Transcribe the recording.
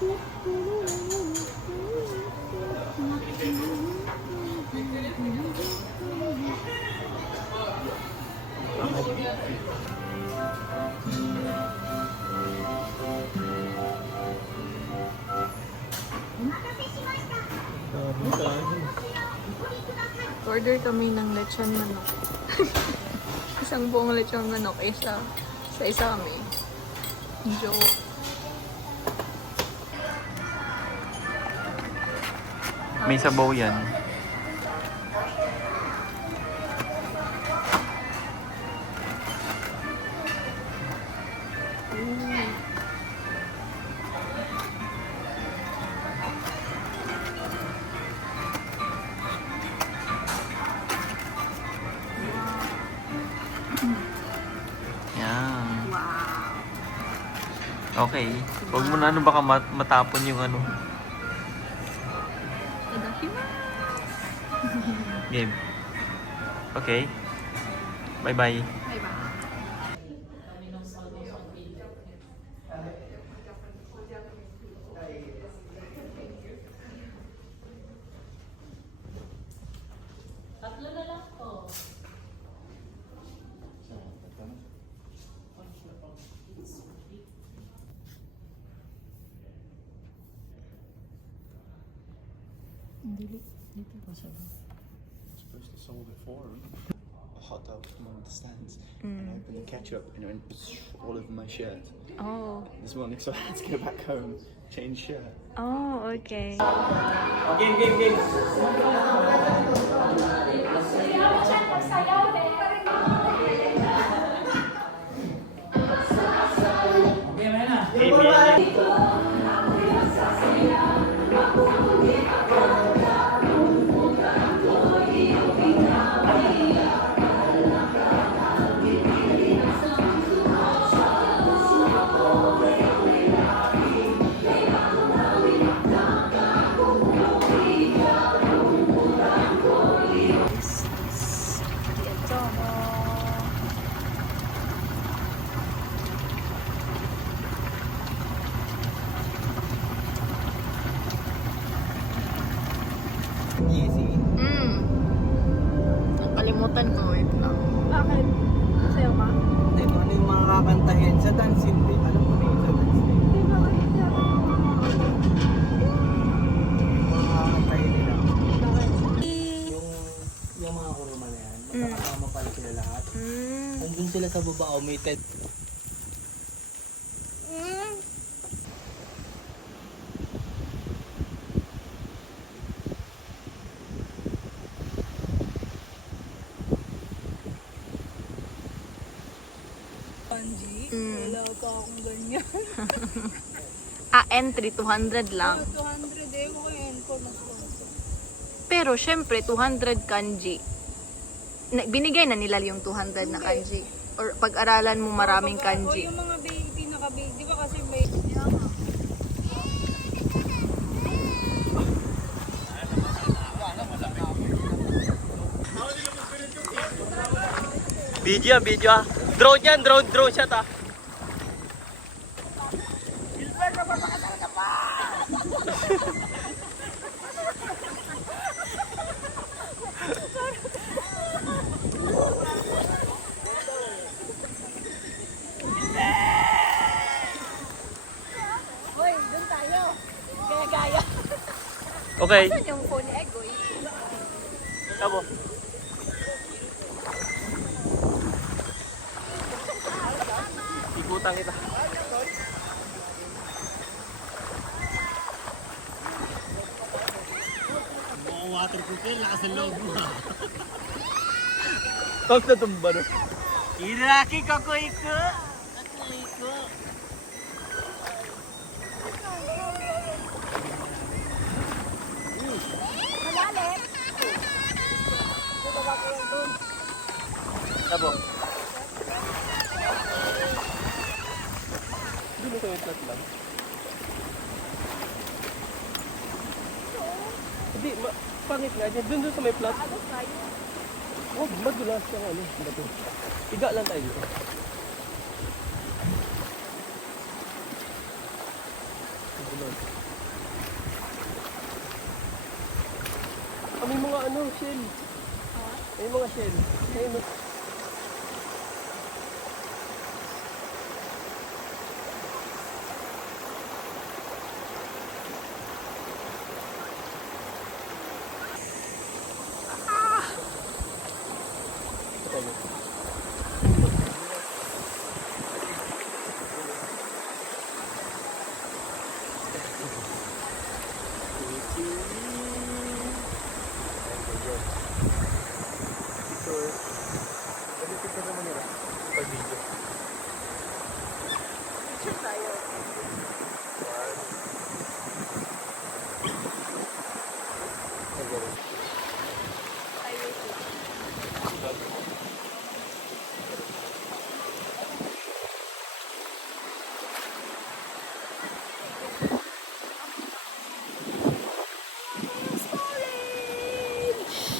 Order kami ng lechon manok. Isang buong lechon manok, sa isa kami. Joke. May sabaw yan. Yan. Okay. Huwag mo na baka matapon yung ano. Game. Okay. Bye-bye. Tatlo na lang po. Dito pa siya. Supposed to solve it for him. A hot dog from one of the stands, and I opened the ketchup and it went all over my shirt. Oh. This morning, so I had to go back home, change shirt. Oh, okay. Game. Nakalimutan ko. Wait lang. Bakit? Masayaw ka? Hindi, kung ano yung mga kakantahin sa dancing din. Alam mo na yun sa dancing din. Hindi ba kayo Mga kakantahin nila. Bakit? Yung mga kuruma na yan, magkakasama pala sila lahat. Nandun sila sa baba, omitted. Wala pa akong ganyan. Entry 200 lang. 200 eh, ko kayo encore na sponsor. Pero syempre 200 kanji. Binigay na nila yung 200 na kanji. Or pag-aralan mo maraming O kanji. yung mga pinaka-big, di ba kasi may... Video. Drone shot ah. Hoy, dun tayo. Gaya-gaya. Okay. Saan yung phone ni Egoy? Tabo. Ikutan kita. Mga waterproof yun, lakas ng loob mo ha. Tapos natumba no? Hiraki kako iko. Malalim. Tabo. Hindi mo kayo flat lang. Hindi, pangit nga dyan. Doon sa may flat. Oh, madulas yung ano. Bato. Iga lang tayo dito. Madulas. ano, shell. May mga shell. Ayun, no? Picture tayo. Storage!